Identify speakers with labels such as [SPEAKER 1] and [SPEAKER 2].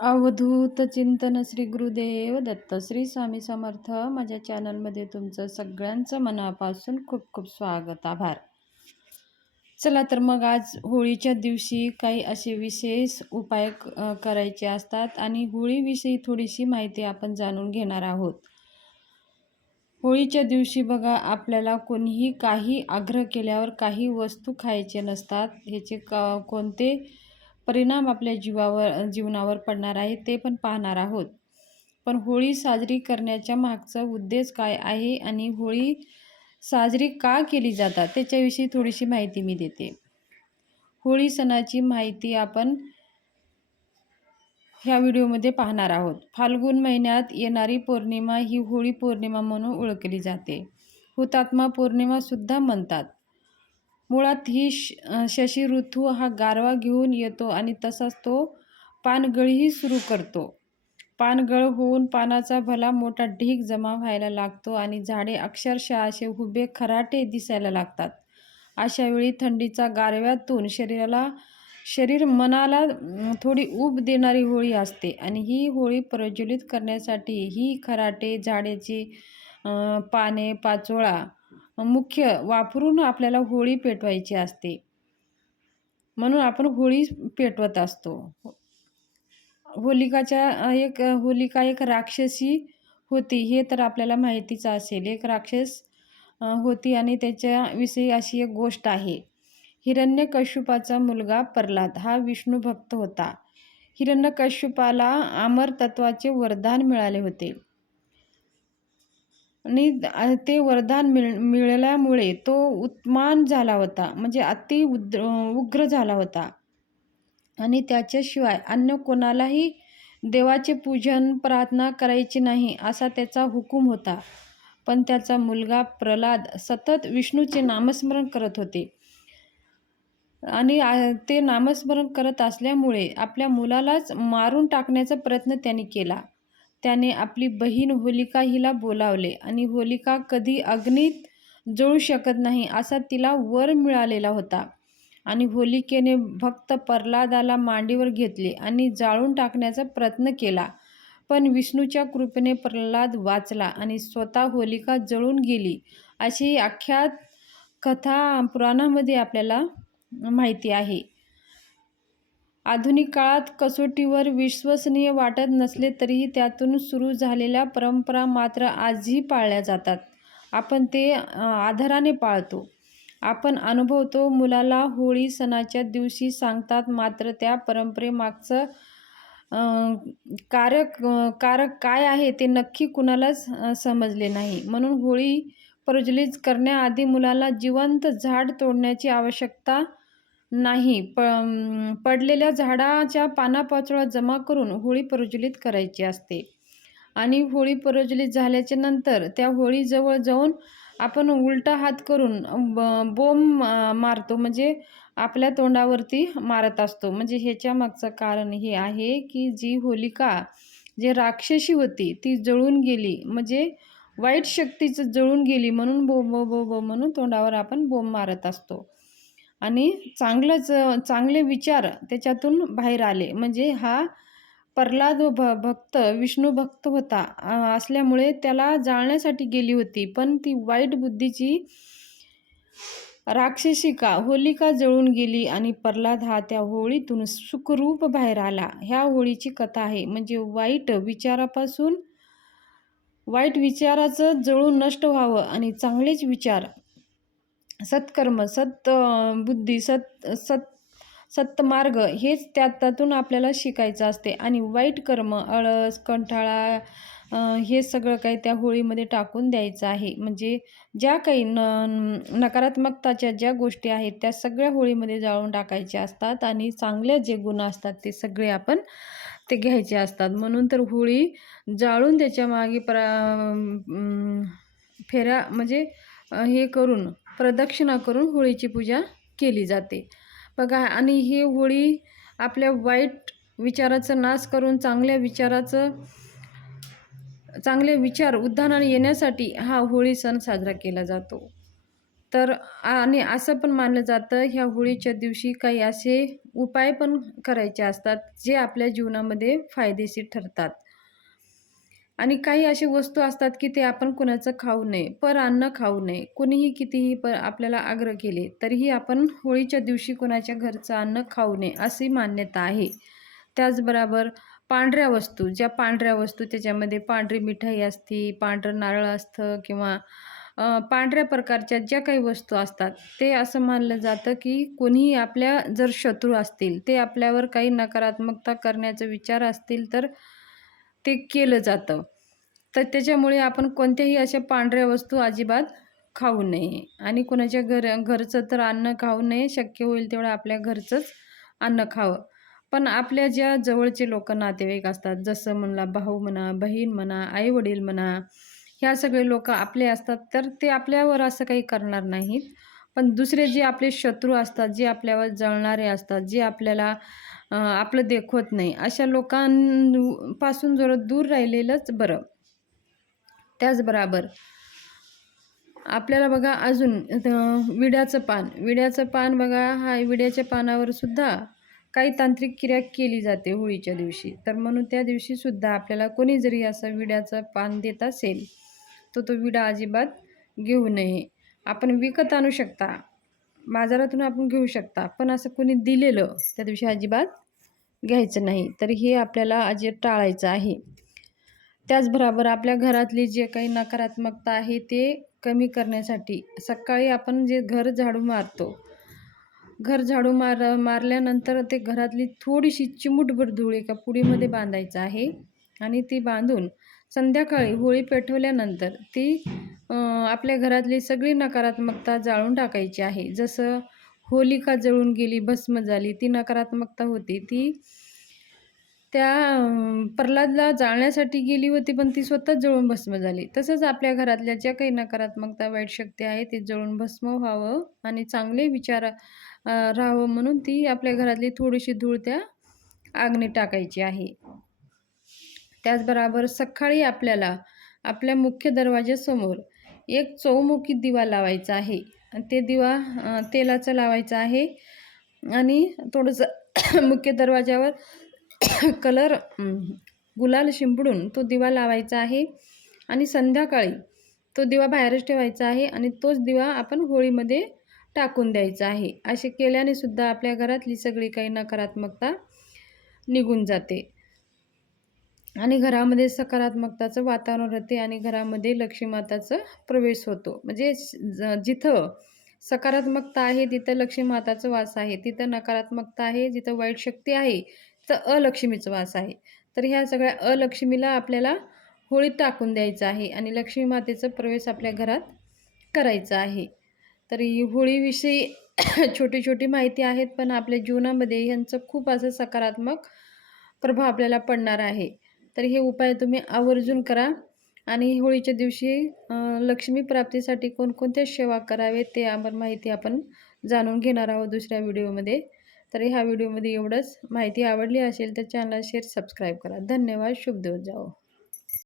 [SPEAKER 1] अवधूत चिंतन श्री गुरुदेव दत्त श्री स्वामी समर्थ. माझ्या चॅनलमध्ये तुमचं सगळ्यांचं मनापासून खूप खूप स्वागत आभार. चला तर मग आज होळीच्या दिवशी काही असे विशेष उपाय करायचे असतात आणि होळीविषयी थोडीशी माहिती आपण जाणून घेणार आहोत. होळीच्या दिवशी बघा आपल्याला कोणीही काही आग्रह केल्यावर काही वस्तू खायचे नसतात. ह्याचे क कोणते परिणाम आपल्या जीवावर जीवनावर पडणार आहे ते पण पाहणार आहोत. पण होळी साजरी करण्याच्या मागचा उद्देश काय आहे आणि होळी साजरी का केली जातात त्याच्याविषयी थोडीशी माहिती मी देते. होळी सणाची माहिती आपण ह्या व्हिडिओमध्ये पाहणार आहोत. फाल्गुन महिन्यात येणारी पौर्णिमा ही होळी पौर्णिमा म्हणून ओळखली जाते. हुतात्मा पौर्णिमासुद्धा म्हणतात. मुळात ही श शशी ऋतू हा गारवा घेऊन येतो आणि तसाच तो पानगळीही सुरू करतो. पानगळ होऊन पानाचा भला मोठा ढीग जमा व्हायला लागतो आणि झाडे अक्षरशः असे हुबे खराटे दिसायला लागतात. अशा वेळी थंडीचा गारव्यातून शरीराला शरीर मनाला थोडी ऊब देणारी होळी असते आणि ही होळी प्रज्वलित करण्यासाठी ही खराटे झाडेची पाने पाचोळा मुख्य वापरून आपल्याला होळी पेटवायची असते. म्हणून आपण होळी पेटवत असतो. होलिकाच्या एक होलिका एक राक्षसी होती हे तर आपल्याला माहितीच असेल. एक राक्षस होती आणि त्याच्याविषयी अशी एक गोष्ट आहे. हिरण्यकश्यपाचा मुलगा प्रल्हाद हा विष्णू भक्त होता. हिरण्यकश्यपाला अमर तत्वाचे वरदान मिळाले होते. आणि ते वरदान मिळ मिळाल्यामुळे तो उत्मान झाला होता. म्हणजे अति उद्र उग्र झाला होता. आणि त्याच्याशिवाय अन्य कोणालाही देवाचे पूजन प्रार्थना करायची नाही असा त्याचा हुकूम होता. पण त्याचा मुलगा प्रल्हाद सतत विष्णूचे नामस्मरण करत होते. आणि ते नामस्मरण करत असल्यामुळे आपल्या मुलालाच मारून टाकण्याचा प्रयत्न त्यांनी केला. त्याने आपली बहीण होलिका हिला बोलावले आणि होलिका कधी अग्नीत जळू शकत नाही असा तिला वर मिळालेला होता. आणि होलिकेने भक्त प्रल्हादाला मांडीवर घेतले आणि जाळून टाकण्याचा प्रयत्न केला. पण विष्णूच्या कृपेने प्रल्हाद वाचला आणि स्वतः होलिका जळून गेली. अशी आख्यात कथा पुराणामध्ये आपल्याला माहिती आहे. आधुनिक काळात कसोटीवर विश्वसनीय वाटत नसले तरीही त्यातून सुरू झालेल्या परंपरा मात्र आजही पाळल्या जातात. आपण ते आधाराने पाळतो. आपण अनुभवतो मुलाला होळी सणाच्या दिवशी सांगतात मात्र त्या परंपरेमागचं कारक कारक काय आहे ते नक्की कुणालाच समजले नाही. म्हणून होळी प्रज्वलित करण्याआधी मुलाला जिवंत झाड तोडण्याची आवश्यकता नाही. प पडलेल्या झाडाच्या पानापाचोळा जमा करून होळी प्रज्वलित करायची असते. आणि होळी प्रज्वलित झाल्याच्यानंतर त्या होळीजवळ जाऊन आपण उलटा हात करून ब बोंब मारतो. म्हणजे आपल्या तोंडावरती मारत असतो. म्हणजे ह्याच्या मागचं कारण हे आहे की जी होलिका जे राक्षसी होती ती जळून गेली. म्हणजे वाईट शक्तीचं जळून गेली म्हणून बो बो बो बो म्हणून तोंडावर आपण बोंब मारत असतो. आणि चांगलंच चांगले विचार त्याच्यातून बाहेर आले. म्हणजे हा प्रल्हाद भ भक्त विष्णू भक्त होता असल्यामुळे त्याला जाळण्यासाठी गेली होती. पण ती वाईट बुद्धीची राक्षसिका होलिका जळून गेली आणि प्रल्हाद हा त्या होळीतून सुखरूप बाहेर आला. ह्या होळीची कथा आहे. म्हणजे वाईट विचारापासून वाईट विचाराचं जळून नष्ट व्हावं आणि चांगलेच विचार सत्कर्म सत बुद्धी सत सत सत्मार्ग हेच त्या त्यातून आपल्याला शिकायचं असते. आणि वाईट कर्म अळस कंठाळा हे सगळं काही त्या होळीमध्ये टाकून द्यायचं आहे. म्हणजे ज्या काही न नकारात्मकताच्या ज्या गोष्टी आहेत त्या सगळ्या होळीमध्ये जाळून टाकायच्या असतात आणि चांगल्या जे गुण असतात ते सगळे आपण ते घ्यायचे असतात. म्हणून तर होळी जाळून त्याच्यामागे परा फेऱ्या म्हणजे हे करून प्रदक्षिणा करून होळीची पूजा केली जाते. बघा आणि ही होळी आपल्या वाईट विचाराचं नाश करून चांगल्या विचाराचं चांगले विचार उद्धानाने येण्यासाठी हा होळी सण साजरा केला जातो. तर आणि असं पण मानलं जातं ह्या होळीच्या दिवशी काही असे उपाय पण करायचे असतात जे आपल्या जीवनामध्ये फायदेशीर ठरतात. आणि काही अशी वस्तू असतात की ते आपण कुणाचं खाऊ नये पर अन्न खाऊ नये. कुणीही कितीही पर आपल्याला आग्रह केले तरीही आपण होळीच्या दिवशी कुणाच्या घरचं अन्न खाऊ नये अशी मान्यता आहे. त्याचबरोबर पांढऱ्या वस्तू ज्या पांढऱ्या वस्तू त्याच्यामध्ये पांढरी मिठाई असती पांढरं नारळ असतं किंवा पांढऱ्या प्रकारच्या ज्या काही वस्तू असतात ते असं मानलं जातं की कोणीही आपल्या जर शत्रू असतील ते आपल्यावर काही नकारात्मकता करण्याचा विचार असतील तर ते केलं जातं. तर त्याच्यामुळे आपण कोणत्याही अशा पांढऱ्या वस्तू अजिबात खाऊ नये. आणि कोणाच्या घर घरचं तर अन्न खाऊ नये शक्य होईल तेवढं आपल्या घरचंच अन्न खावं. पण आपल्या ज्या जवळचे लोक नातेवाईक असतात जसं म्हणला भाऊ म्हणा बहीण म्हणा आईवडील म्हणा ह्या सगळे लोक आपले असतात तर ते आपल्यावर असं काही करणार नाहीत. पण दुसरे जे आपले शत्रू असतात जे आपल्यावर जळणारे असतात जे आपल्याला आपलं देखवत नाही. अशा लोकांपासून जरा दूर राहिलेलंच बरं. त्याचबरोबर आपल्याला बघा अजून विड्याचं पान. विड्याचं पान बघा हा विड्याच्या पानावर सुद्धा काही तांत्रिक क्रिया केली जाते होळीच्या दिवशी. तर म्हणून त्या दिवशीसुद्धा आपल्याला कोणी जरी असं विड्याचं पान देत असेल तर तो विडा अजिबात घेऊ नये. आपण विकत आणू शकता. बाजारातून आपण घेऊ शकता. पण असं कोणी दिलेलं त्या दिवशी अजिबात घ्यायचं नाही. तर हे आपल्याला अजिबात टाळायचं आहे. त्याचबरोबर आपल्या घरातली जे काही नकारात्मकता आहे ते कमी करण्यासाठी सकाळी आपण जे घर झाडू मारतो घर झाडू मार मारल्यानंतर ते घरातली थोडीशी चिमूटभर धूळ एका पुडीमध्ये बांधायचं आहे आणि ती बांधून संध्याकाळी होळी पेटवल्यानंतर ती आपल्या घरातली सगळी नकारात्मकता जाळून टाकायची आहे. जसं होलिका जळून गेली भस्म झाली ती नकारात्मकता होती. ती त्या प्रल्हादला जाळण्यासाठी गेली होती पण ती स्वतःच जळून भस्म झाली. तसंच आपल्या घरातल्या ज्या काही नकारात्मकता वाईट शक्ती आहे ती जळून भस्म व्हावं आणि चांगले विचार राहावं म्हणून ती आपल्या घरातली थोडीशी धूळ त्या आग्नी टाकायची आहे. त्याचबरोबर सकाळी आपल्याला आपल्या मुख्य दरवाज्यासमोर एक चौमुखी दिवा लावायचा आहे. ते दिवा तेलाचा लावायचा आहे. आणि थोडंसं मुख्य दरवाज्यावर कलर गुलाल शिंपडून तो दिवा लावायचा आहे. आणि संध्याकाळी तो दिवा बाहेरच ठेवायचा आहे आणि तोच दिवा आपण होळीमध्ये टाकून द्यायचा आहे. असे केल्याने सुद्धा आपल्या घरातली सगळी काही नकारात्मकता निघून जाते. आणि घरामध्ये सकारात्मकताचं वातावरण राहते आणि घरामध्ये लक्ष्मीमाताचं प्रवेश होतो. म्हणजे जिथं सकारात्मकता आहे तिथं लक्ष्मीमाताचं वास आहे. तिथं नकारात्मकता आहे जिथं वाईट शक्ती आहे तर अलक्ष्मीचं वास आहे. तर ह्या सगळ्या अलक्ष्मीला आपल्याला होळीत टाकून द्यायचं आहे आणि लक्ष्मी मातेचा प्रवेश आपल्या घरात करायचा आहे. तर होळीविषयी छोटी छोटी माहिती आहेत पण आपल्या जीवनामध्ये ह्यांचं खूप असं सकारात्मक प्रभाव आपल्याला पडणार आहे. तर हे उपाय तुम्ही आवर्जून करा. आणि होळीच्या दिवशी लक्ष्मी प्राप्तीसाठी कोणकोणत्या सेवा करावे ते आपण माहिती आपण जाणून घेणार आहोत दुसऱ्या व्हिडिओमध्ये. तर ह्या व्हिडिओमध्ये एवढंच. माहिती आवडली असेल तर चॅनल शेअर सबस्क्राईब करा. धन्यवाद. शुभ दिवस जाओ